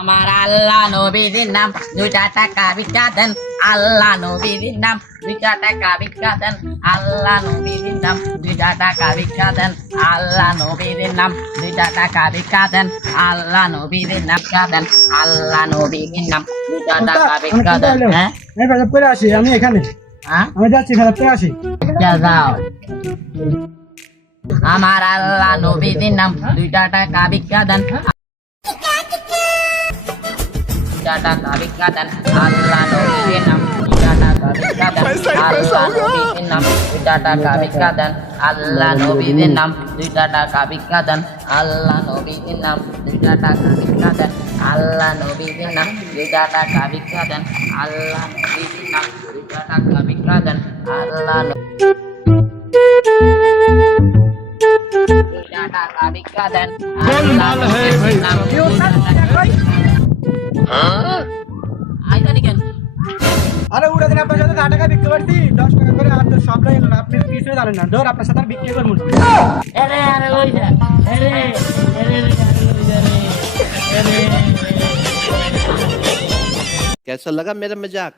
আমার আল্লাহ নবীর নাম 2টা টাকা ভিক্ষা দেন আল্লাহ নবীর নাম 2টা টাকা ভিক্ষা দেন আল্লাহ নবীর নাম 2টা টাকা ভিক্ষা দেন আল্লাহ নবীর নাম 2টা টাকা ভিক্ষা দেন আল্লাহ নবীর নাম ভিক্ষা দেন আল্লাহ নবীর নাম 2টা টাকা ভিক্ষা দেন হ্যাঁ আমি পেশাব করে আসি আমি এখানে হ্যাঁ আমি যাচ্ছি পেশাব করে আসি যাও আমার আল্লাহ নবীর নাম 2টা টাকা ভিক্ষা দেন টাকা ভিক্ষা দেন আল্লাহ নবীর নাম 2টা টাকা ভিক্ষা দেন আল্লাহ নবীর নাম 2টা টাকা ভিক্ষা দেন আল্লাহ নবীর নাম 2টা টাকা ভিক্ষা দেন আল্লাহ নবীর নাম 2টা টাকা ভিক্ষা দেন আল্লাহ নবীর নাম 2টা টাকা ভিক্ষা দেন আল্লাহ নবীর নাম 2টা টাকা ভিক্ষা দেন আল্লাহ 2টা টাকা ভিক্ষা দেন আল্লাহ নবীর নাম 2টা টাকা আইতানি কেন আরে উড়ে দিন আপনার সাথে 10 টাকা বিক্রি করছি 10 টাকা করে আর তো সব লাইন আপনি কিছু জানেন না ধর আপনার সাথে আর বিক্রি করব अरे अरे ওই যা अरे अरे अरे कैसा लगा मेरा मजाक